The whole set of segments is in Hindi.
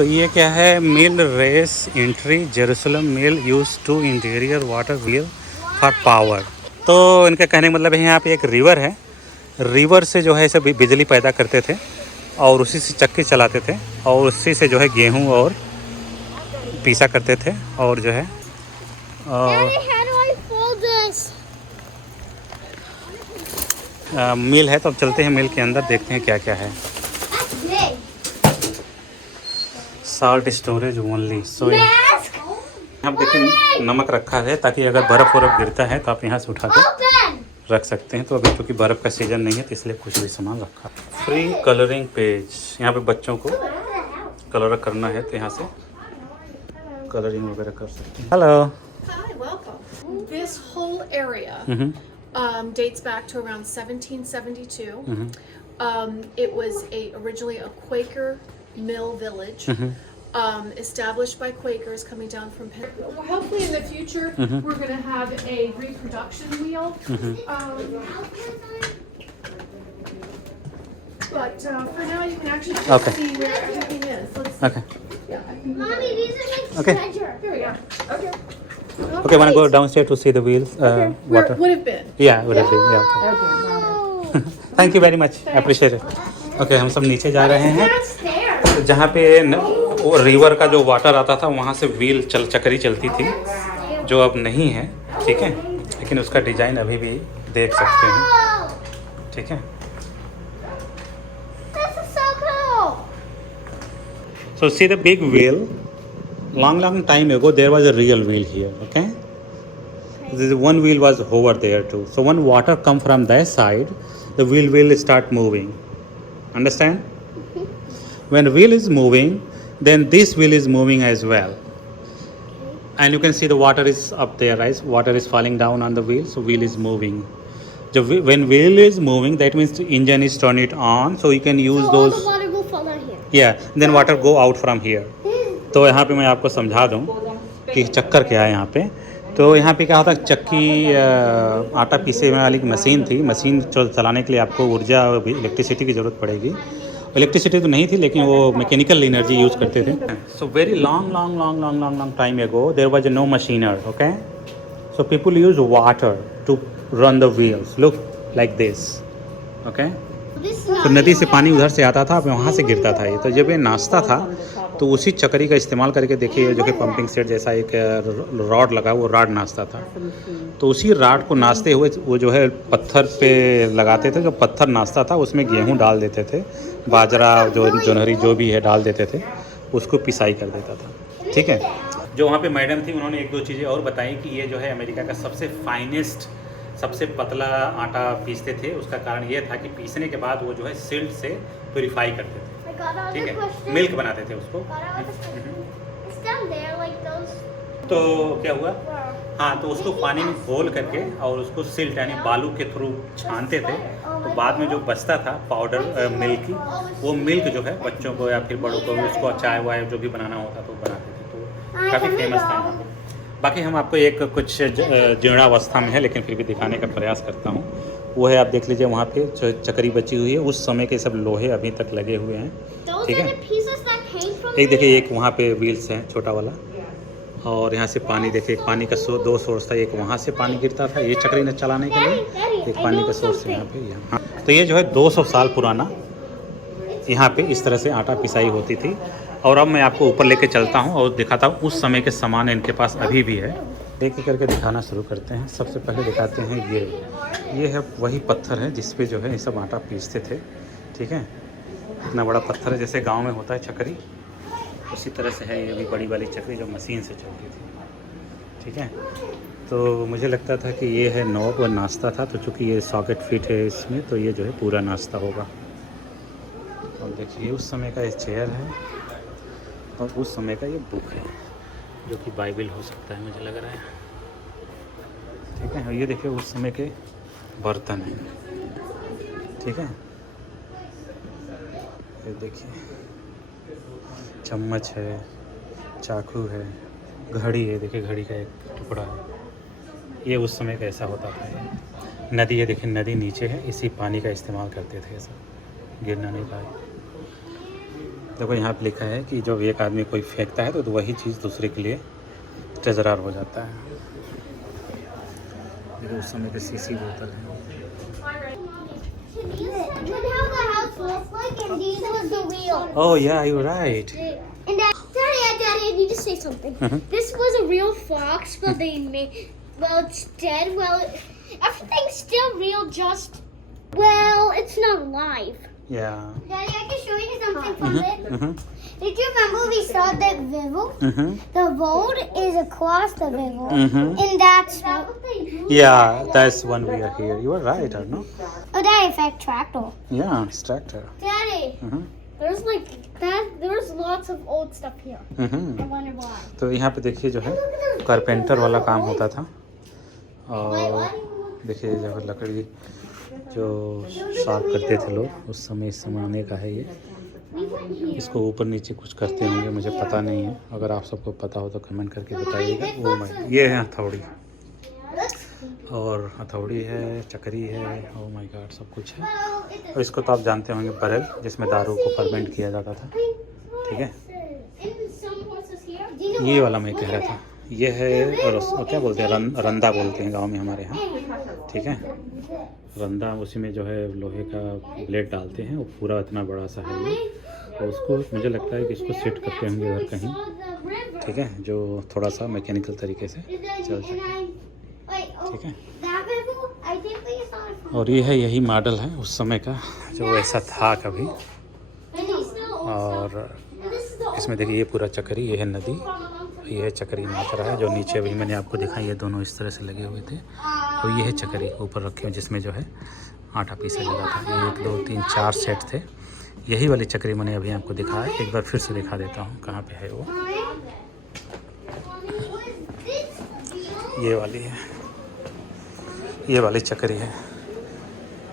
तो ये क्या है, mill race entry Jerusalem mill use to interior water wheel for power. तो इनका कहने का मतलब है यहाँ पे एक रिवर है, रिवर से जो है इसे बिजली पैदा करते थे और उसी से चक्की चलाते थे और उसी से जो है गेहूँ और पीसा करते थे और जो है मिल है। तो अब चलते हैं मिल के अंदर, देखते हैं क्या क्या है। Salt storage only. सो यहाँ देखिए नमक रखा है ताकि अगर बर्फ़ वर्फ गिरता है तो आप यहाँ से उठा के रख सकते हैं। तो अभी क्योंकि बर्फ़ का सीज़न नहीं है तो इसलिए कुछ भी सामान रखा। फ्री कलरिंग पेज, यहाँ पे बच्चों को कलर करना है तो यहाँ से कलरिंग वगैरह कर सकते हैं। Hello. Hi, welcome. This whole area dates back to around 1772. It was originally a Quaker mill village, established by Quakers coming down from Penn. Hopefully in the future we're going to have a reproduction wheel. But for now you can actually just see where everything is. Let's see. Okay. Yeah, I can do Mommy, these are like Okay. treasure. Here we go. Okay. Okay, wanna go downstairs to see the wheels? Where Water. it would have been. Yeah, would have been. Yeah. Okay. Thank you very much. Appreciate it. Okay, हम सब नीचे जा रहे हैं। Downstairs. तो जहाँ पे वो रिवर का जो वाटर आता था वहाँ से व्हील चक्री चलती थी, जो अब नहीं है, ठीक है, लेकिन उसका डिज़ाइन अभी भी देख सकते हैं, ठीक है। This is so cool. So see the big wheel. Long time ago there was a real wheel here. Okay. This one wheel was over there too. So when water come from that side, the wheel will start moving. Understand? When wheel is moving, then this wheel is moving as well. And you can see the water is up there, right? Water is falling down on the wheel, so wheel is moving. When wheel is moving, that means the engine is turned it on, so you can use So those. all the water will fall down here. Yeah, then water go out from here. तो यहाँ पे मैं आपको समझा दूँ कि चक्कर क्या है यहाँ पे। तो यहाँ पे क्या होता है, चक्की आटा पीसे वाली मशीन थी। मशीन चलाने के लिए आपको ऊर्जा और इलेक्ट्रिसिटी की ज़रूरत पड़ेगी। इलेक्ट्रिसिटी तो नहीं थी लेकिन वो मैकेनिकल एनर्जी यूज़ करते थे। So very long time ago there was no machinery. Okay, so people use water to run the wheels, look like this. Okay, तो नदी से पानी उधर से आता था, वहाँ से गिरता था ये। तो जब ये नाश्ता था तो उसी चक्री का इस्तेमाल करके देखिए, जो कि पंपिंग सेट जैसा एक रॉड लगा, वो रॉड नाचता था। तो उसी रॉड को नाचते हुए वो जो है पत्थर पे लगाते थे। जो पत्थर नाचता था उसमें गेहूं डाल देते थे, बाजरा जो जोनहरी जो भी है डाल देते थे, उसको पिसाई कर देता था। ठीक है। जो वहाँ पे मैडम थी उन्होंने एक दो चीज़ें और बताई कि ये जो है अमेरिका का सबसे फाइनेस्ट, सबसे पतला आटा पीसते थे। उसका कारण ये था कि पीसने के बाद वो जो है सिल्ट से प्योरीफाई करते थे, ठीक है, मिल्क बनाते थे उसको। तो क्या हुआ, हाँ, तो उसको पानी में घोल करके और उसको सिल्ट यानी बालू के थ्रू छानते थे। तो बाद में जो बचता था पाउडर मिल्क की, वो मिल्क जो है बच्चों को या फिर बड़ों को उसको चाय वाय जो भी बनाना होता तो बनाते थे। तो काफ़ी फेमस था यहाँ पे। बाकी हम आपको एक कुछ जीर्णावस्था में है लेकिन फिर भी दिखाने का प्रयास करता हूँ। वो है, आप देख लीजिए वहाँ पे चक्री बची हुई है, उस समय के सब लोहे अभी तक लगे हुए हैं। ठीक है, एक देखिए एक वहाँ पे व्हील्स है छोटा वाला, और यहाँ से पानी देखिए, पानी का दो सोर्स था। एक वहाँ से पानी गिरता था ये चक्री ने चलाने के लिए, एक पानी का सोर्स है यहाँ पे। यहाँ तो ये जो है 200 साल पुराना यहाँ पे इस तरह से आटा पिसाई होती थी। और अब मैं आपको ऊपर लेके चलता हूँ और दिखाता हूँ उस समय के सामान इनके पास अभी भी है। एक एक करके दिखाना शुरू करते हैं। सबसे पहले दिखाते हैं ये है वही पत्थर है जिस पे जो है ये सब आटा पीसते थे। ठीक है, इतना बड़ा पत्थर है जैसे गांव में होता है चक्री, उसी तरह से है ये भी बड़ी वाली चक्री जो मशीन से चलती थी। ठीक है, तो मुझे लगता था कि ये है नॉब और नाश्ता था, तो चूँकि ये सॉकेट फिट है इसमें, तो ये जो है पूरा नाश्ता होगा। और देखिए उस समय का ये चेयर है और उस समय का ये बुक है जो कि बाइबल हो सकता है मुझे लग रहा है। ठीक है, और ये देखिए उस समय के बर्तन हैं। ठीक है, ये देखिए चम्मच है, चाकू है, घड़ी है, देखिए घड़ी का एक टुकड़ा है। ये उस समय का ऐसा होता था। नदी है, देखिए नदी नीचे है, इसी पानी का इस्तेमाल करते थे, ऐसा गिरना नहीं पाए। देखो यहाँ पे लिखा है कि जब एक आदमी कोई फेंकता है तो वही चीज़ दूसरे के लिए ट्रेजरर हो जाता है। देखो उस समय पे सीसी बोतल है। Look how the house looks like, and these was the real. Oh yeah, you're right. And Daddy, I need to say something. This was a real fox, but they made. Well, it's dead. Well, everything's still real. Well, it's not alive. Yeah. Daddy, I can show you something from it. Did you remember we saw that Vivo? The road is across the Vivo, and that's what they do. Yeah, that's when we are here. You are right, Arno. Oh, Daddy, it's like tractor. Yeah, it's tractor. Daddy, there's like that. There's lots of old stuff here. I wonder why. तो यहाँ पे देखिए जो है कारपेंटर वाला काम होता था, और देखिए जो लकड़ी जो शार्प करते थे लोग उस समय, इस ज़माने का है ये। इसको ऊपर नीचे कुछ करते होंगे, मुझे पता नहीं है। अगर आप सबको पता हो तो कमेंट करके बताइएगा। वो मैं ये है हथौड़ी, और हथौड़ी है, चक्री है, ओ माय गॉड सब कुछ है। और इसको तो आप जानते होंगे बरल, जिसमें दारू को फर्मेंट किया जाता था। ठीक है, ये वाला मैं कह रहा था, ये है और क्या बोलते हैं, रंदा बोलते हैं गांव में हमारे यहाँ। ठीक है, रंदा, उसी में जो है लोहे का ब्लेड डालते हैं, वो पूरा इतना बड़ा सा है ये। और उसको मुझे लगता है कि इसको सेट करते होंगे उधर कहीं। ठीक है, जो थोड़ा सा मैकेनिकल तरीके से चल सके। ठीक है, और ये है, यही मॉडल है उस समय का जो ऐसा था कभी। और इसमें देखिए ये पूरा चक्री, ये है नदी, ये है चक्री मात्रा है जो नीचे अभी मैंने आपको दिखाई, ये दोनों इस तरह से लगे हुए थे। और ये है चक्री ऊपर रखे हुए, जिसमें जो है आटा पीसा जाता था। 1 2 3 4 सेट थे। यही वाली चक्री मैंने अभी आपको दिखाया, एक बार फिर से दिखा देता हूँ कहाँ पे है वो। ये वाली है, ये वाली चक्री है।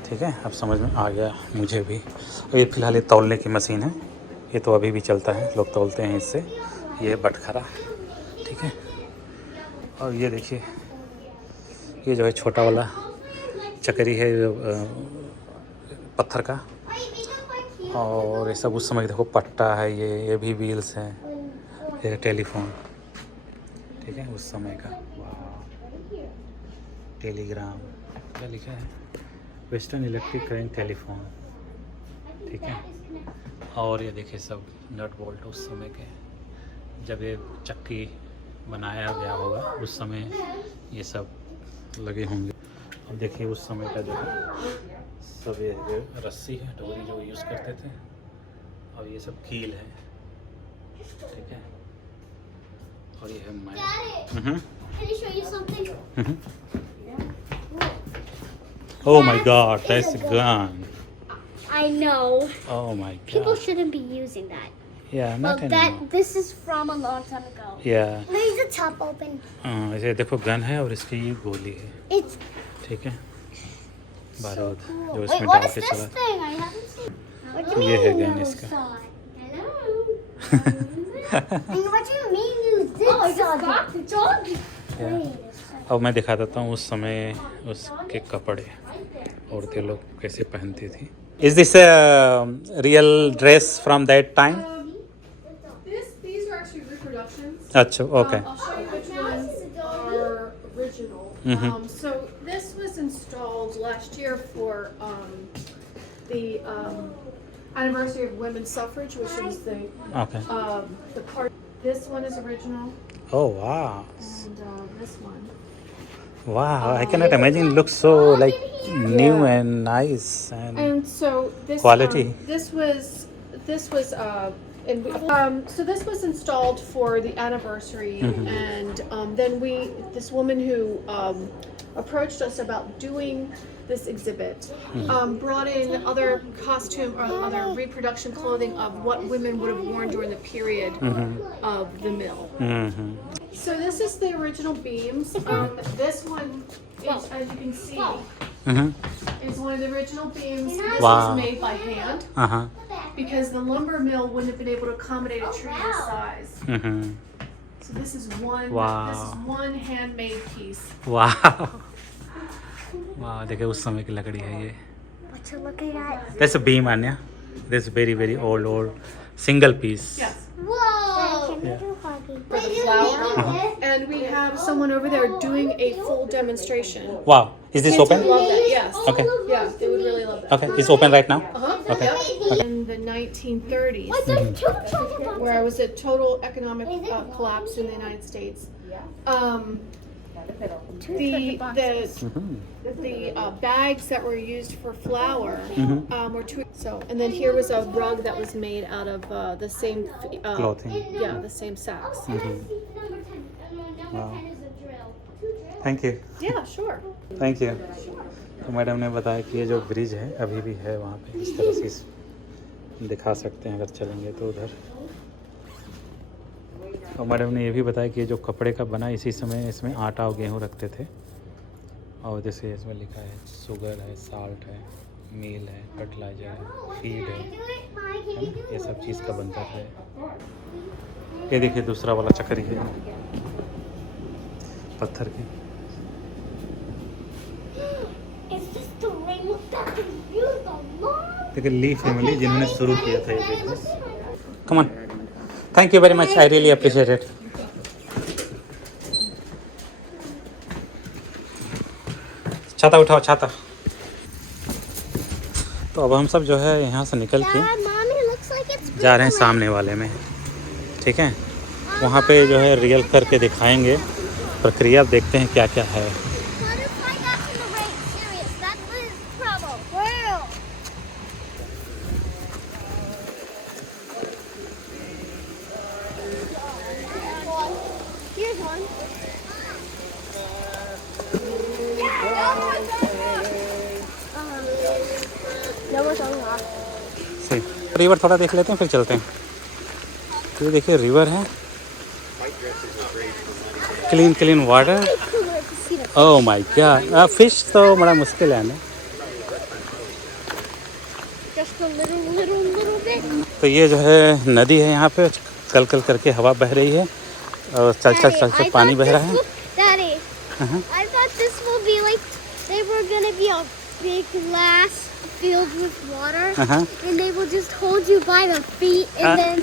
ठीक है, अब समझ में आ गया मुझे भी। और ये फ़िलहाल ये तौलने की मशीन है, ये तो अभी भी चलता है, लोग तौलते हैं इससे। ये बटखरा, ठीक है। और ये देखिए, ये जो है छोटा वाला चक्री है पत्थर का। और ये सब उस समय देखो पट्टा है, ये भी व्हील्स है, ये टेलीफोन। ठीक है, उस समय का। टेलीग्राम, क्या लिखा है, वेस्टर्न इलेक्ट्रिक करेंट टेलीफोन। ठीक है, और ये देखिए सब नट बोल्ट उस समय के, जब ये चक्की बनाया गया होगा उस समय ये सब लगे होंगे। अब देखिए उस समय का जो सब ये रस्सी है, डोरी जो यूज़ करते थे, और ये सब कील है। ठीक है, और ये है mic. Can I show you something? Oh my God, that's a gun. I know. Oh my People God. shouldn't be using that. Yeah, not Well, anymore. this is from a long time ago. Yeah. Leave the top open. ऐसे देखो गन है और इसकी ये गोली है। It's ठीक है, बारूद cool. जो Wait, इसमें what डाल is के this चला। thing? I haven't seen. What do you ये mean है you गन never इसका। saw it? Hello. And what do you mean you did saw it? Dog. Yeah. अब मैं दिखा देता हूँ उस समय उसके कपड़े औरतें लोग कैसे पहनती थी। Is this a real dress from that time? These are actually reproductions. अच्छा, okay. I'll show you which ones are original. So this was installed last year for the anniversary of women's suffrage, which was Okay. the part. This one is original, Oh wow. and this one. Wow, I cannot imagine. It looks so like new and nice and And so this quality. This was so this was installed for the anniversary, and then this woman who approached us about doing this exhibit brought in other costume or other reproduction clothing of what women would have worn during the period of the mill. So this is the original beams. This one is, as you can see, is one of the original beams. This Wow. was made by hand because the lumber mill wouldn't have been able to accommodate a tree this size. So this is one. Wow. This is one handmade piece. wow. Wow, देखिए उस समय की लकड़ी है ये। What you looking at? That's a beam, Anya. This very old single piece. Yes. Whoa! For the flower. And we have someone over there doing a full demonstration. Wow, is this Kids open? would love that. Yes. Okay. Yeah, they would really love that. Okay, it's open right now. Uh-huh. Okay. Yep. In the 1930s, There's two chocolate where it was a total economic collapse in the United States. The bags that were used for flour were too. So, and then here was a rug that was made out of the same Clothing. Yeah, the same sacks. Number 10. Number 10 is a drill. Thank you. Yeah, sure. Thank you. तो मैडम ने बताया कि ये जो ब्रिज है अभी भी है वहाँ पे, इस तरह से दिखा सकते हैं अगर चलेंगे तो उधर। और मैडम ने ये भी बताया कि ये जो कपड़े का बना इसी समय इसमें आटा और गेहूँ रखते थे। और जैसे इसमें लिखा है शुगर है, साल्ट है, मील है, फर्टिलाइजर है, फीड है, ये सब चीज़ का बनता था। ये देखिए दूसरा वाला चक्री है पत्थर की। देखिए ली फैमिली जिन्होंने शुरू किया था ये business. Come on, thank you very much, I really appreciate it. छाता उठाओ, छाता। तो अब हम सब जो है यहाँ से निकल के जा रहे हैं सामने वाले में, ठीक है। वहाँ पे जो है रियल करके दिखाएंगे, प्रक्रिया देखते हैं क्या क्या है। सही, रिवर थोड़ा देख लेते हैं फिर चलते हैं। तो ये देखिए रिवर है, clean clean water. Oh my God, fish तो बड़ा मुश्किल है ना। तो ये जो है नदी है, यहाँ पे कल कल करके हवा बह रही है और चल चल चल चल पानी बह रहा है। Daddy, I thought this will be like they were gonna be a big glass filled with water, and they will just hold you by the feet and then